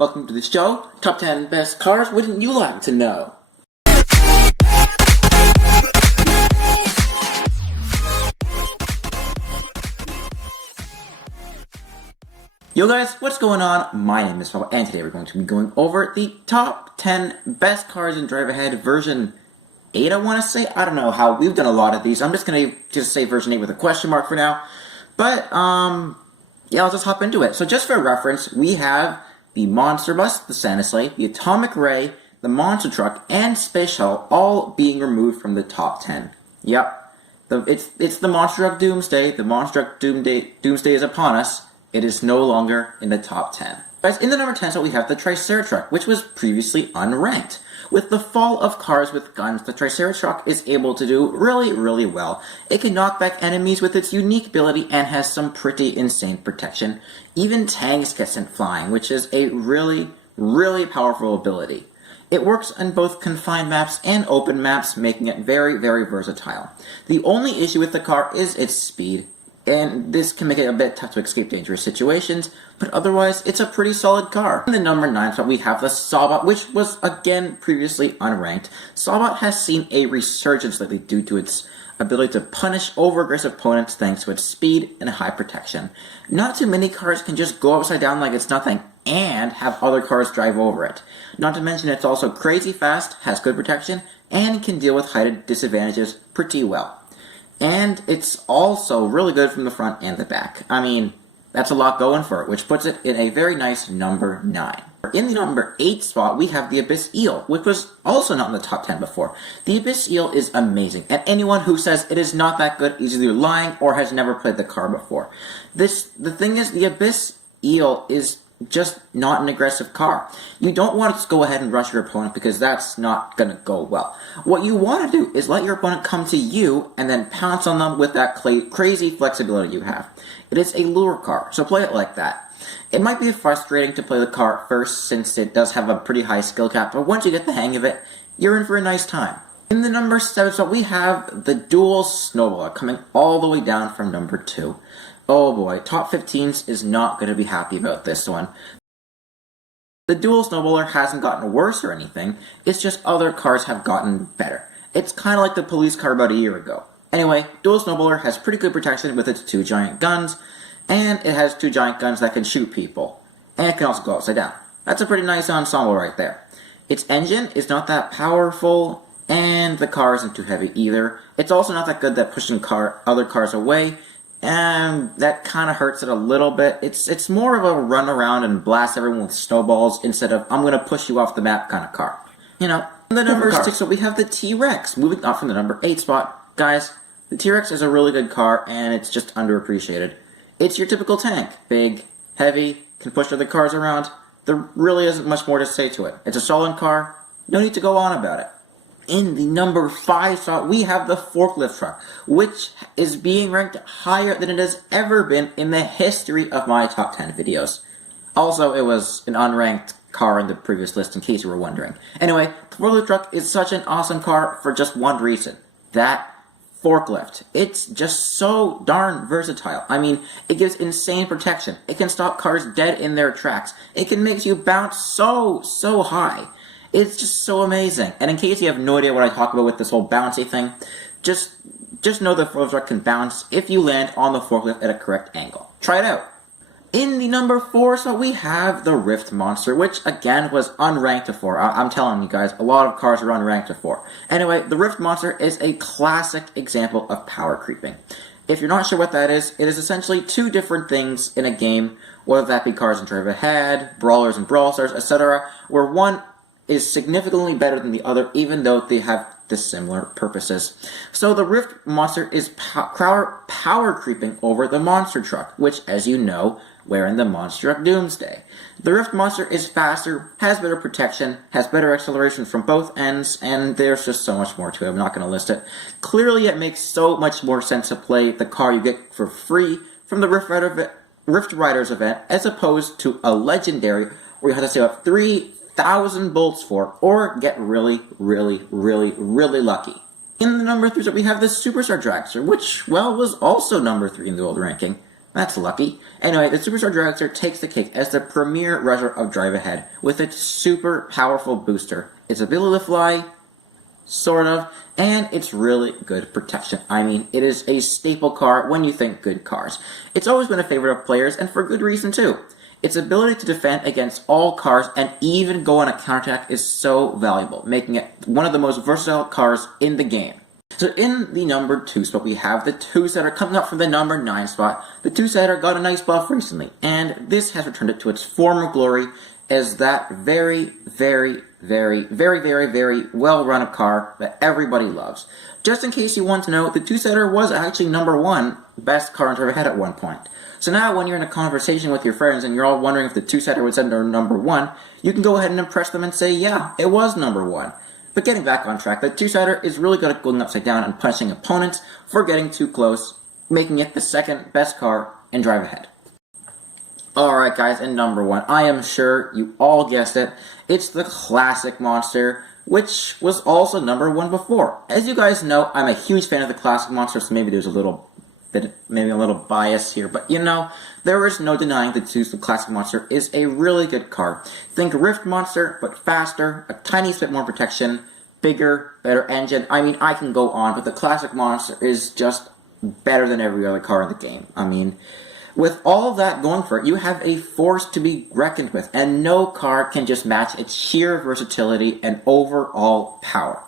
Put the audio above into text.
welcome to the show. Top 10 best cars wouldn't you like to know? Yo guys, what's going on? My name is Fal Bot, and today we're going to be going over the top 10 best cars in Drive Ahead version 8, I want to say. I don't know how, we've done a lot of these. I'm just going to say version 8 with a question mark for now. But, yeah, I'll just hop into it. So just for reference, we have the Monster Bus, the Santa Sleigh, the Atomic Ray, the Monster Truck, and Space Shuttle all being removed from the top 10. Yep. It's the Monster Truck Doomsday. The Monster Truck Doomsday is upon us. It is no longer in the top 10. Guys, in the number 10 slot we have the Triceratruck, which was previously unranked. With the fall of cars with guns, the Triceratruck is able to do really well. It can knock back enemies with its unique ability and has some pretty insane protection. Even tanks get sent flying, which is a really powerful ability. It works on both confined maps and open maps, making it very versatile. The only issue with the car is its speed, and this can make it a bit tough to escape dangerous situations, but otherwise, it's a pretty solid car. In the number 9 spot, we have the Falbot, which was, again, previously unranked. Falbot has seen a resurgence lately due to its ability to punish over-aggressive opponents thanks to its speed and high protection. Not too many cars can just go upside down like it's nothing and have other cars drive over it. Not to mention it's also crazy fast, has good protection, and can deal with height disadvantages pretty well. And it's also really good from the front and the back. I mean, that's a lot going for it, which puts it in a very nice number 9. In the number 8 spot, we have the Abyss Eel, which was also not in the top 10 before. The Abyss Eel is amazing, and anyone who says it is not that good is either lying or has never played the car before. The thing is, the Abyss Eel is just not an aggressive car. You don't want to go ahead and rush your opponent because that's not going to go well. What you want to do is let your opponent come to you and then pounce on them with that crazy flexibility you have. It is a lure car, so play it like that. It might be frustrating to play the car first since it does have a pretty high skill cap, but once you get the hang of it, you're in for a nice time. In the number 7 spot, we have the Duels Snowballer coming all the way down from number 2. Oh boy, top 15s is not going to be happy about this one. The Duel Snowballer hasn't gotten worse or anything, it's just other cars have gotten better. It's kind of like the police car about a year ago. Anyway, Duel Snowballer has pretty good protection with its 2 giant guns, and it has 2 giant guns that can shoot people. And it can also go upside down. That's a pretty nice ensemble right there. Its engine is not that powerful, and the car isn't too heavy either. It's also not that good at pushing other cars away, and that kind of hurts it a little bit. It's more of a run around and blast everyone with snowballs instead of I'm going to push you off the map kind of car. You know, in the number 6 spot, we have the TRex, moving up from the number 8 spot. Guys, the TRex is a really good car, and it's just underappreciated. It's your typical tank. Big, heavy, can push other cars around. There really isn't much more to say to it. It's a solid car. No need to go on about it. In the number 5 spot, we have the Forklift Truck, which is being ranked higher than it has ever been in the history of my top 10 videos. Also, it was an unranked car in the previous list, in case you were wondering. Anyway, the Forklift Truck is such an awesome car for just one reason. That forklift. It's just so darn versatile. I mean, it gives insane protection. It can stop cars dead in their tracks. It can make you bounce so high. It's just so amazing. And in case you have no idea what I talk about with this whole bouncy thing, just know the forklift truck can bounce if you land on the forklift at a correct angle. Try it out. In the number 4 spot, we have the Rift Monster, which again was unranked before. I'm telling you guys, a lot of cars are unranked before. Anyway, the Rift Monster is a classic example of power creeping. If you're not sure what that is, it is essentially 2 different things in a game, whether that be cars in Drive Ahead, Brawlers and Brawl Stars, etc., where one is significantly better than the other, even though they have dissimilar purposes. So the Rift Monster is power creeping over the Monster Truck, which, as you know, we're in the Monster Truck Doomsday. The Rift Monster is faster, has better protection, has better acceleration from both ends, and there's just so much more to it. I'm not going to list it. Clearly, it makes so much more sense to play the car you get for free from the Rift Riders event, as opposed to a legendary where you have to save up 3,000 bolts for, or get really lucky. In the number 3 spot, we have the Supercharger, which, well, was also number 3 in the world ranking. That's lucky. Anyway, the Supercharger Dragster takes the cake as the premier rusher of Drive Ahead with its super powerful booster, its ability to fly, sort of, and its really good protection. I mean, it is a staple car when you think good cars. It's always been a favorite of players, and for good reason too. Its ability to defend against all cars and even go on a counterattack is so valuable, making it one of the most versatile cars in the game. So in the number 2 spot, we have the two-setter coming up from the number 9 spot. The two-setter got a nice buff recently, and this has returned it to its former glory as that very well-run car that everybody loves. Just in case you want to know, the two-setter was actually number 1 best car in Drive Ahead at one point. So now when you're in a conversation with your friends and you're all wondering if the two-setter was under number 1, you can go ahead and impress them and say, yeah, it was number 1. But getting back on track, the two-setter is really good at going upside down and punishing opponents for getting too close, making it the second best car in Drive Ahead. Alright guys, and number 1, I am sure you all guessed it, it's the classic monster, which was also number 1 before. As you guys know, I'm a huge fan of the classic monster, so maybe there's a little bias here, but you know, there is no denying that the classic monster is a really good car. Think Rift Monster, but faster, a tiny bit more protection, bigger, better engine. I mean, I can go on, but the classic monster is just better than every other car in the game. I mean, with all of that going for it, you have a force to be reckoned with, and no car can just match its sheer versatility and overall power.